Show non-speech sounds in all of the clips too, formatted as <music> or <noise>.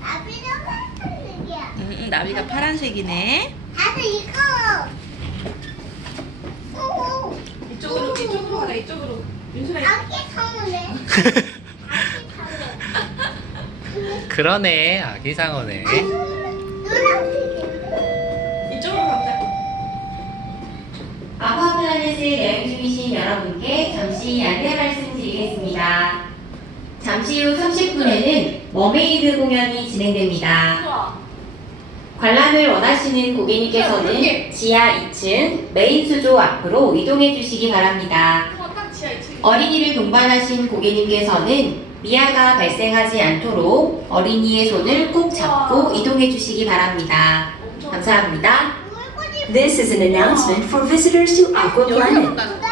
나비도 파란색이야. 음, 음, 나비가 파란색이네. 나도 이거. 이쪽으로 이쪽으로 가자 이쪽으로. 윤수아 아기 상어네. 그러네 아기상어네. 아니, 플라넷의 여행 중이신 여러분께 잠시 안내 말씀드리겠습니다. 잠시 후 30분에는 머메이드 공연이 진행됩니다. 관람을 원하시는 고객님께서는 지하 2층 메인 수조 앞으로 이동해 주시기 바랍니다. 딱 지하 2층. 어린이를 동반하신 고객님께서는 미아가 발생하지 않도록 어린이의 손을 꼭 잡고 이동해 주시기 바랍니다. 감사합니다. This is an announcement for visitors to Aqua Planet.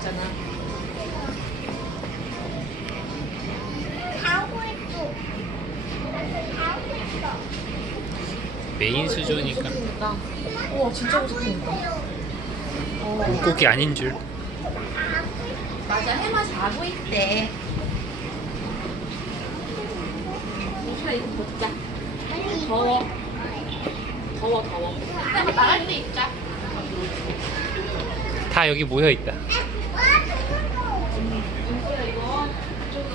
있잖아. 있어. 있어. 메인 수조니까 생겼다. 우와 진짜. 어. 물고기 아닌 줄 맞아 해마 자고 있대. 윤수라 이거 벗자. 아니, 더워. 더워 더워. 해마 나갈 때 입자. 다 여기 모여 있다 와, 저거. 윤수라 이거 이쪽으로.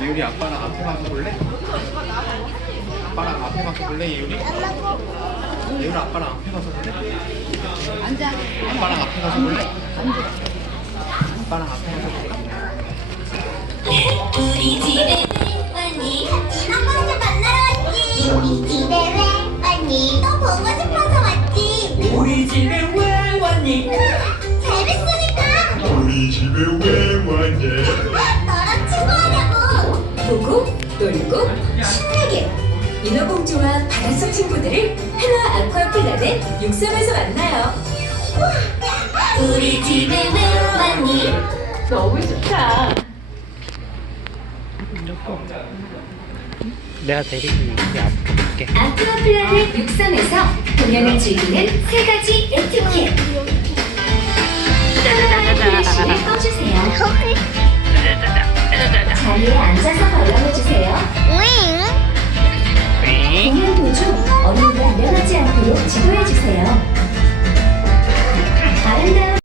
예율이 아빠랑 앞에 가서 볼래? 아빠랑 앞에 가서 볼래 예율이? 예율아 아빠랑 앞에 가서 볼래? 앉아 아빠랑 앞에 가서 볼래? 앉아 아빠랑 앞에 가서 볼까? 우리 집에 왜 왔니? 아빠한테 만나러 왔지. 우리 집에 왜 왔니? 너 보고 싶어서 왔지. 우리 집에 왜 왔니? <laughs> 우리 집에 왜 왔냐? 너랑 친구하려고. 보고, 놀고, 신나게! 인어공주와 바닷속 친구들을 하나 아쿠아 플라넷 육섬에서 만나요. 우리 집에 왜 왔니? 너무 좋다. 내가 데리고 앞에 갈게 아쿠아 플라넷 육섬에서 공연을 즐기는 세 가지 에티켓. เขาคือ อันจะส